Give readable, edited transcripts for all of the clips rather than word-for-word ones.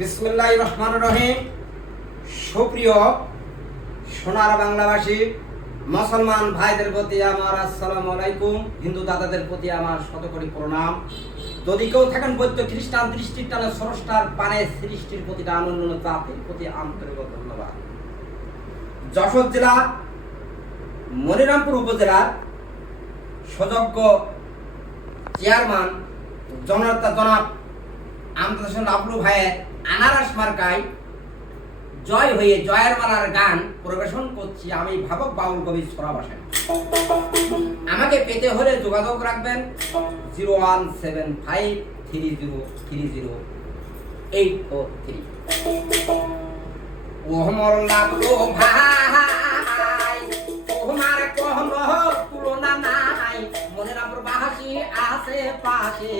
বিসমিল্লাহির রহমানির রহিম। সুপ্রিয় সোনার বাংলাভাষী মুসলমান ভাইদের প্রতি আমার আসসালামু আলাইকুম, হিন্দু দাদাদের প্রতি আমার শতকোটি প্রণাম। যদি কেউ থাকেন বৌদ্ধ খ্রিস্টান দৃষ্টির টানে স্রষ্টার পানে সৃষ্টির প্রতিটা আনন্দ জাতির প্রতি আন্তরিক ধন্যবাদ। যশোর জেলা মনিরামপুর উপজেলার সুযোগ্য চেয়ারম্যান জনাব আমদাদ লাবলু ভাইয়ের আনারস মার্কায় জয় হয়ে জয়ের মালার গান পরিবেশন করছি আমি ভাবক বাউল কবি সোরা বাসায়। আমাকে পেতে হলে যোগাযোগ রাখবেন 01753030843। ও মোর লাবলু ভাই তোমার কোনো তুলনা নাই, মনের আমার বাহাসি আছে পাশে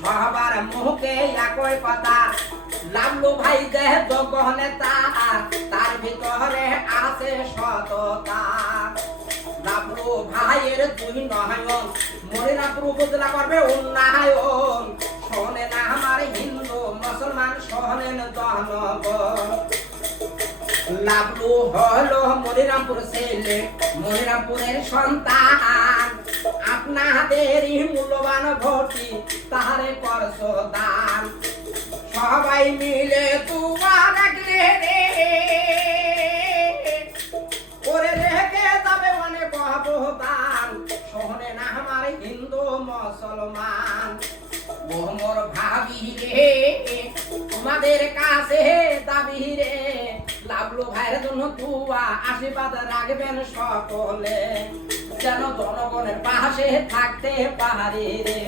সবার মুখে একই কথা, লাবলু ভাই যে দগনে তার ভিতরে আছে সততা। লাবলু ভাইয়ের দুই নয়ন মনিরামপুর উপজেলা করবে উন্নয়ন, শোনে না আমার হিন্দু মুসলমান শোনেন জনগণ। লাবলু হলো মনিরামপুর ছেলে, মনিরামপুরের সন্তান, আপনাদেরই মূল্যবান ভোটি তাহারে করছো দান। সবাই মিলে দুয়া রাখলে রে করে রেখে যাবে অনেক অবদান, শোনে না আমার হিন্দু মুসলমান। ও মোর ভাবি রে তোমাদের কাছে দাবি রে, লাবলু ভাইয়ের জন্য দুয়া আশীর্বাদ রাখবেন সকলে, যেন জনগণের পাশে থাকতে পারে রে।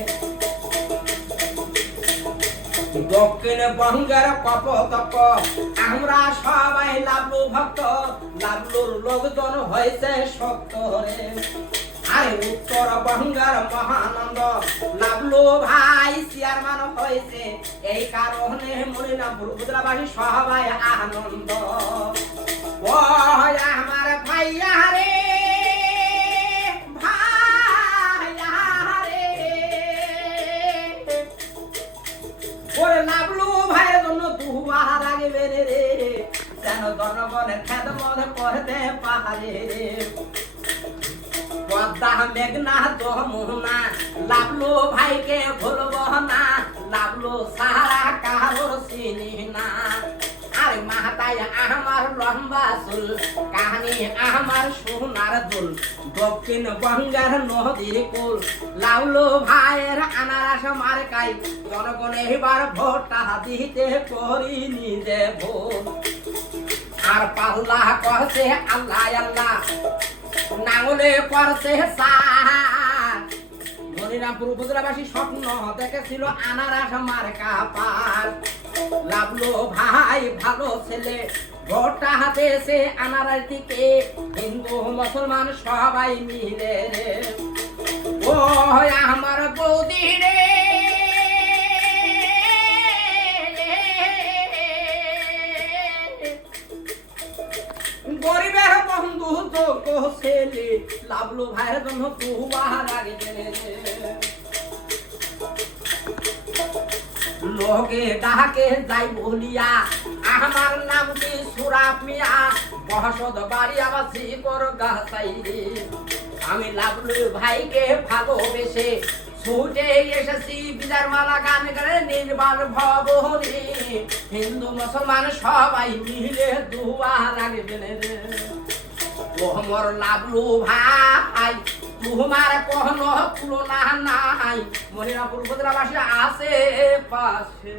দক্ষিণ বঙ্গের কপতক আমরা সবাই লাবলু ভক্ত, লাবলুর লোকজন হয়েছে সত্য রে। আরে উত্তর বঙ্গের মহানন্দ লাবলু ভাই চেয়ারম্যান হয়েছে, এই কারণে মনিরামপুর উপজেলাবাসী সবাই আনন্দ। ও আমার ভাইয়া রে লাবলু ভাইয়ের জন্য দুয়া রাখবে রে, যেন জনগণের খেদমত করতে পারে রে। পদ্মা মেঘনা যমুনা লাবলু ভাইকে ভুলব না, লাবলু সারা কারো চিনি না। আরে মাথায় আমার লম্বা চুল, কাহানি আমার সোনার দুল, দক্ষিণ বঙ্গের নদীর কুল, লাবলু ভাইয়ের আনারস মার্কায় জনগণ এবার ভোটটা দিতে করি নিজে ভোট। আর পাল্লা করছে আল্লাহ আল্লাহ, নাঙলে করছে সার। মনিরামপুর উপজেলাবাসী স্বপ্ন দেখেছিল আনারস মার্কা পার, লাবলু ভাই ভালো ছেলে ভোটটা হাতে এসে আনারস দিকে, হিন্দু মুসলমান সবাই মিলে রে। ও আমার বৌদি রে গরিবের বন্ধু যোগ্য ছেলে, লাবলু ভাইয়ের জন্য দুয়া রাখবে রে। লোকে ডাকে যাই বলিয়া আমার নাম কি সুরাব মিয়া, বসত বাড়ি আবার শিকর গাছাই রে। আমি লাবলু ভাইকে ভালোবেসে ছুটে এসেছি বিদার মালা গান করে নির্বাণ ভবনে, হিন্দু মুসলমান সবাই মিলে দুয়া রাখবেন রে। ও মোর লাবলু ভাই তোমার কোনো তুলনা নাই, মনিরামপুর উপজেলাবাসী আছে পাশে।